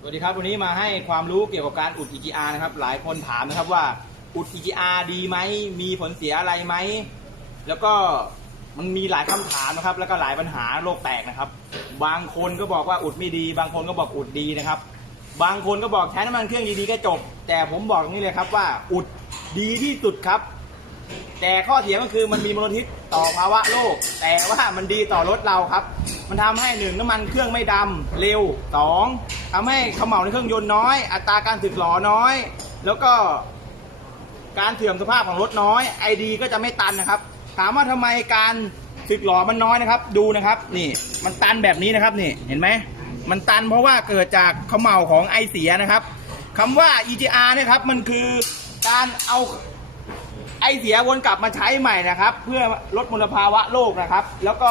สวัสดีครับวันนี้มาให้ความรู้เกี่ยวกับการอุด EGR นะครับ หลายคนถามนะครับว่าอุด EGR ดีไหมมีผลเสียอะไรไหมแล้วก็มันมีหลายคำถามนะครับ แล้วก็หลายปัญหาโลกแตกนะครับ บางคนก็บอกว่าอุดไม่ดี บางคนก็บอกอุดดีนะครับ บางคนก็บอกใช้น้ำมันเครื่องดีๆก็จบ แต่ผมบอกตรงนี้เลยครับว่า อุดดีที่สุดครับ แต่ข้อเสียก็คือมันมีมลพิษต่อภาวะโลก แต่ว่ามันดีต่อรถเราครับ มันทำให้หนึ่งน้ำมันเครื่องไม่ดำเร็วสองทำให้เขม่าในเครื่องยนต์น้อย อัตราการสึกหรอน้อย แล้วก็การเสื่อมสภาพของรถน้อยไอดีก็จะไม่ตันนะครับ ถามว่าทำไมการสึกหรอมันน้อยนะครับ ดูนะครับนี่มันตันแบบนี้นะครับนี่เห็นไหมมันตันเพราะว่าเกิดจากเขม่าของไอเสียนะครับคำว่า EGR เนยครับมันคือการเอา ไอเสียวนกลับมาใช้ใหม่นะครับ เพื่อลดมลภาวะโลกนะครับ แล้วก็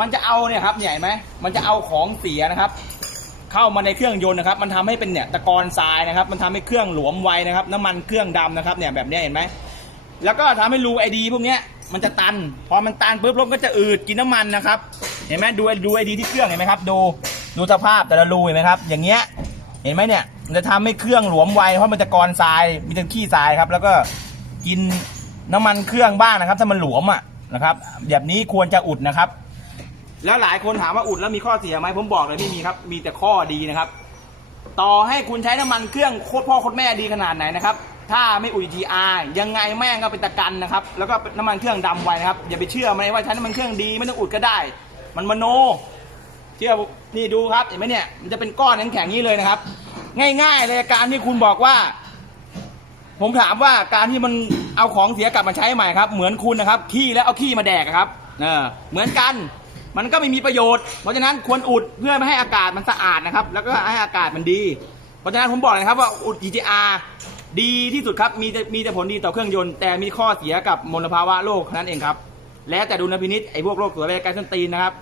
มันจะเอาเนี่ยครับเนี่ยเห็นไหมมันจะเอาของเสียนะครับ เข้ามาในเครื่องยนต์นะครับ มันทำให้เป็นเนี่ยตะกอนทรายนะครับ มันทำให้เครื่องหลวมไวนะครับ น้ำมันเครื่องดำนะครับ เนี่ยแบบนี้เห็นไหมแล้วก็ทำให้รูไอดีพวกเนี้ยมันจะตัน พอมันตันปุ๊บรถก็จะอืดกินน้ำมันนะครับ เห็นไหมดูดูไอดีที่เครื่องเห็นไหมครับดูดูสภาพแต่ละรูเห็นไหมครับ อย่างเงี้ยเห็นไหมเนี่ยมันจะทำให้เครื่องหลวมไวเพราะมันจะกรอนทรายมีทั้งขี้ทรายครับ แล้วก็ กินน้ำมันเครื่องบ้างนะครับ ถ้ามันหลวมอะนะครับ แบบนี้ควรจะอุดนะครับ แล้วหลายคนถามว่าอุดแล้วมีข้อเสียไหมผมบอกเลยไม่มีครับ มีแต่ข้อดีนะครับ ต่อให้คุณใช้น้ำมันเครื่องโคตรพ่อโคตรแม่ดีขนาดไหนนะครับ ถ้าไม่อุด GR ยังไงแม่งก็เป็นตะกันนะครับ แล้วก็น้ำมันเครื่องดำไว้นะครับ อย่าไปเชื่อมันว่าใช้น้ำมันเครื่องดีไม่ต้องอุดก็ได้ มันมโน เชื่อนี่ดูครับเห็นไหมเนี่ยมันจะเป็นก้อนแข็งๆนี้เลยนะครับ ง่าย ๆ เลยการที่คุณบอกว่า ผมถามว่าการที่มันเอาของเสียกลับมาใช้ใหม่ครับ เหมือนคุณนะครับขี้แล้วเอาขี้มาแดกอะครับเออเหมือนกัน มันก็ไม่มีประโยชน์ เพราะฉะนั้นควรอุดเพื่อไม่ให้อากาศมันสะอาดนะครับ แล้วก็ให้อากาศมันดี เพราะฉะนั้นผมบอกเลยนะครับว่าอุด EGR ดีที่สุดครับมีแต่มีแต่ผลดีต่อเครื่องยนต์แต่มีข้อเสียกับมลภาวะโลกเท่านั้นเองครับ แล้วแต่ดุลพินิษไอ้พวกโรคสวยไปไกลส้นตีนนะครับ